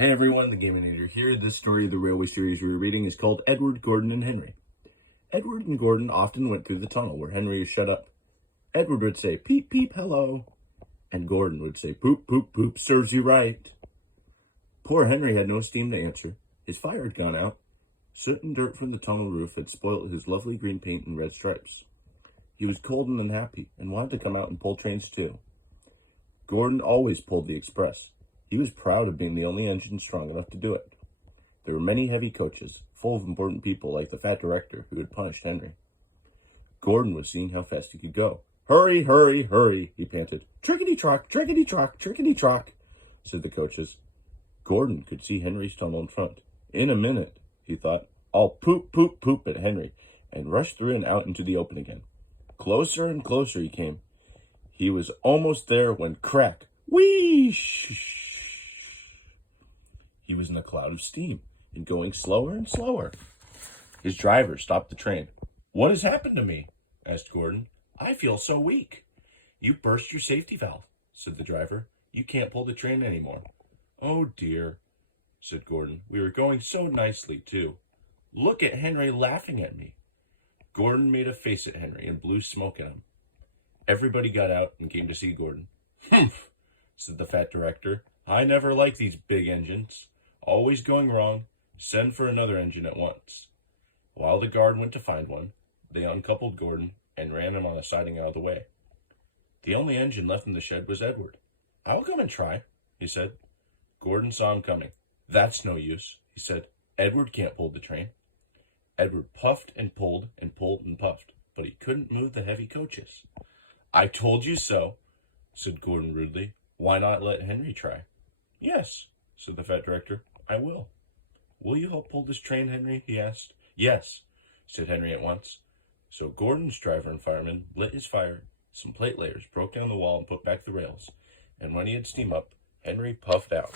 Hey everyone, the Gaming Eater here. This story of the railway series we're reading is called Edward, Gordon, and Henry. Edward and Gordon often went through the tunnel where Henry is shut up. Edward would say, "Peep, peep, hello." And Gordon would say, "Poop, poop, poop, serves you right." Poor Henry had no steam to answer. His fire had gone out. Soot and dirt from the tunnel roof had spoilt his lovely green paint and red stripes. He was cold and unhappy and wanted to come out and pull trains too. Gordon always pulled the express. He was proud of being the only engine strong enough to do it. There were many heavy coaches, full of important people like the fat director who had punished Henry. Gordon was seeing how fast he could go. "Hurry, hurry, hurry," he panted. "Trickety-trock, trickety-trock, trickety-trock," said the coaches. Gordon could see Henry's tunnel in front. In a minute, he thought, "I'll poop, poop, poop at Henry," and rushed through and out into the open again. Closer and closer he came. He was almost there when crack, whoosh! He was in a cloud of steam and going slower and slower. His driver stopped the train. "What has happened to me?" asked Gordon. "I feel so weak." "You've burst your safety valve," said the driver. "You can't pull the train anymore." "Oh dear," said Gordon. "We were going so nicely, too. Look at Henry laughing at me." Gordon made a face at Henry and blew smoke at him. Everybody got out and came to see Gordon. "Humph," said the fat director. "I never like these big engines. Always going wrong. Send for another engine at once." While the guard went to find one, they uncoupled Gordon and ran him on a siding out of the way. The only engine left in the shed was Edward. "I'll come and try," he said. Gordon saw him coming. "That's no use," he said. "Edward can't pull the train." Edward puffed and pulled and pulled and puffed, but he couldn't move the heavy coaches. "I told you so," said Gordon rudely. "Why not let Henry try?" "Yes," said the fat director, "I will." "Will you help pull this train, Henry?" he asked. "Yes," said Henry at once. So Gordon's driver and fireman lit his fire, some plate layers broke down the wall and put back the rails, and when he had steam up, Henry puffed out.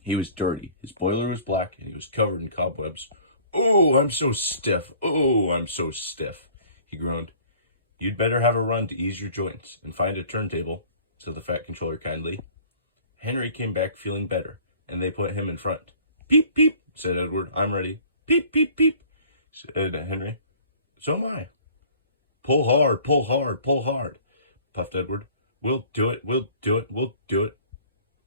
He was dirty, his boiler was black, and he was covered in cobwebs. "Oh, I'm so stiff. Oh, I'm so stiff," he groaned. "You'd better have a run to ease your joints and find a turntable," said the fat controller kindly. Henry came back feeling better, and they put him in front. "Peep, peep," said Edward. "I'm ready." "Peep, peep, peep," said Henry. "So am I." "Pull hard, pull hard, pull hard," puffed Edward. "We'll do it, we'll do it, we'll do it,"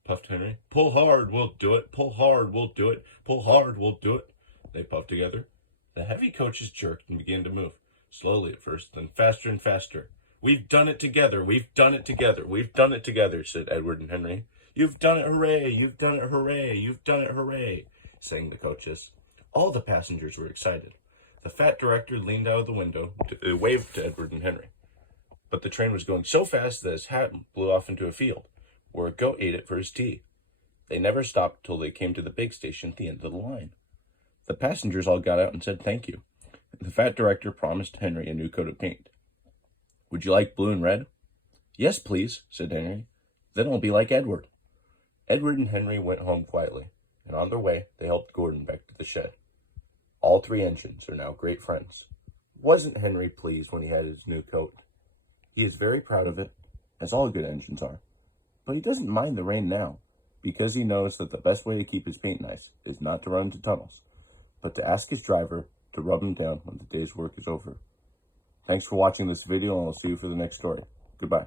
puffed Henry. "Pull hard, we'll do it, pull hard, we'll do it, pull hard, we'll do it," they puffed together. The heavy coaches jerked and began to move, slowly at first, then faster and faster. "We've done it together, we've done it together, we've done it together," said Edward and Henry. "You've done it, hooray, you've done it, hooray, you've done it, hooray," sang the coaches. All the passengers were excited. The fat director leaned out of the window to wave to Edward and Henry. But the train was going so fast that his hat blew off into a field, where a goat ate it for his tea. They never stopped till they came to the big station at the end of the line. The passengers all got out and said thank you. The fat director promised Henry a new coat of paint. "Would you like blue and red?" "Yes, please," said Henry. "Then I'll be like Edward." Edward and Henry went home quietly, and on their way they helped Gordon back to the shed. All three engines are now great friends. Wasn't Henry pleased when he had his new coat? He is very proud of it, as all good engines are. But he doesn't mind the rain now, because he knows that the best way to keep his paint nice is not to run into tunnels, but to ask his driver to rub him down when the day's work is over. Thanks for watching this video, and I'll see you for the next story. Goodbye.